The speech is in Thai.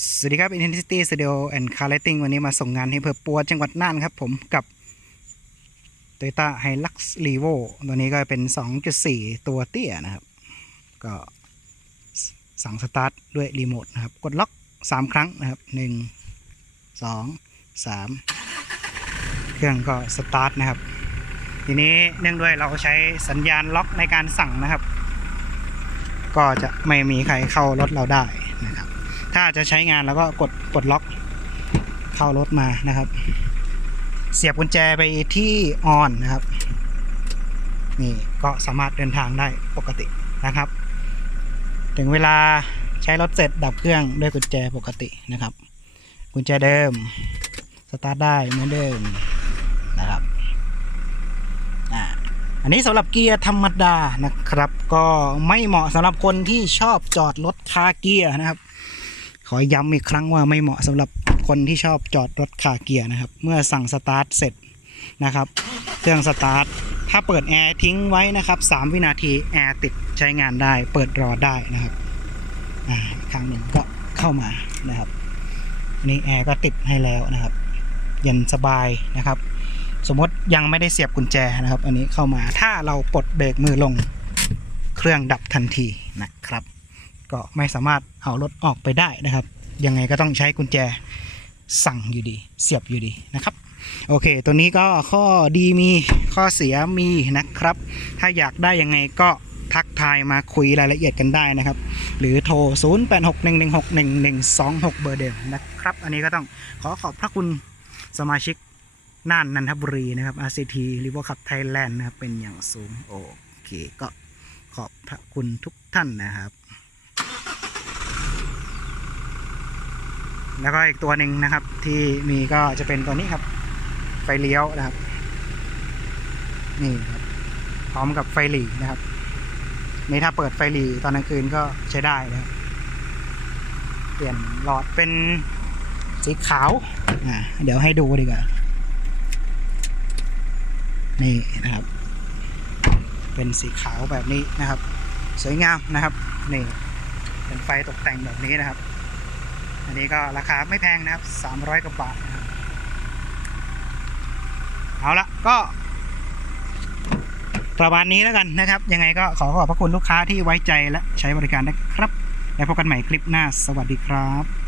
สวัสดีครับ Intensity Studio and Car Lighting วันนี้มาส่งงานที่อำเภอปัวจังหวัดน่านครับผมกับ Toyota Hilux Revo ตัวนี้ก็เป็น 2.4 ตัวเตี้ยนะครับ ก็สั่งสตาร์ทด้วยรีโมทนะครับ กดล็อก 3 ครั้งนะครับ 1 2 3 เครื่องก็สตาร์ทนะครับ ทีนี้เนื่องด้วยเราใช้สัญญาณล็อกในการสั่งนะครับ ก็จะไม่มีใครเข้ารถเราได้นะครับ ถ้าจะใช้งานแล้วก็กดกดล็อกเข้ารถมานะครับ เสียบกุญแจไปที่ออนนะครับนี่ก็สามารถเดินทางได้ปกตินะครับ ถึงเวลาใช้รถเสร็จดับเครื่องด้วยกุญแจปกตินะครับ กุญแจเดิมสตาร์ทได้เหมือนเดิมนะครับอันนี้สำหรับเกียร์ธรรมดานะครับ ก็ไม่เหมาะสำหรับคนที่ชอบจอดรถคาเกียร์นะครับ อย้ำอีกครั้งว่าไม่เหมาะสำหรับคนที่ชอบจอดรถคาเกียร์นะครับ เมื่อสั่งสตาร์ทเสร็จนะครับ เครื่องสตาร์ทถ้าเปิดแอร์ทิ้งไว้นะครับ 3 วินาทีแอร์ติดใช้งานได้ เปิดรอได้นะครับอ่าอีกครั้งหนึ่งก็เข้ามานะครับนนี้แอร์ก็ติดให้แล้วนะครับเย็นสบายนะครับ สมมติยังไม่ได้เสียบกุญแจนะครับ อันนี้เข้ามาถ้าเราปลดเบรกมือลงเครื่องดับทันทีนะครับ ก็ไม่สามารถเอารถออกไปได้นะครับ ยังไงก็ต้องใช้กุญแจสั่งอยู่ดี เสียบอยู่ดีนะครับ โอเค ตัวนี้ก็ข้อดีมีข้อเสียมีนะครับ ถ้าอยากได้ยังไงก็ทักทายมาคุยรายละเอียดกันได้นะครับ หรือโทร 0861161126 เบอร์เดิมนะครับ อันนี้ก็ต้องขอขอบพระคุณสมาชิกน่านนันทบุรีนะครับ RCT r i v e r Cup Thailand นะครับ เป็นอย่างสูง โอเค ก็ขอบพระคุณทุกท่านนะครับ แล้วก็อีกตัวหนึ่งนะครับ ที่มีก็จะเป็นตัวนี้ครับ ไฟเลี้ยวนะครับ นี่ครับ พร้อมกับไฟหลีนะครับ นี่ถ้าเปิดไฟหลีตอนกลางคืนก็ใช้ได้นะครับเปลี่ยนหลอดเป็นสีขาวอ่าเดี๋ยวให้ดูดีกว่า นี่นะครับ เป็นสีขาวแบบนี้นะครับ สวยงามนะครับ นี่เป็นไฟตกแต่งแบบนี้นะครับ อันนี้ก็ราคาไม่แพงนะครับ 300กว่าบาทนะครับเอาละก็ประมาณนี้แล้วกันนะครับ ยังไงก็ขอขอบพระคุณลูกค้าที่ไว้ใจและใช้บริการนะครับ แล้วพบกันใหม่คลิปหน้า สวัสดีครับ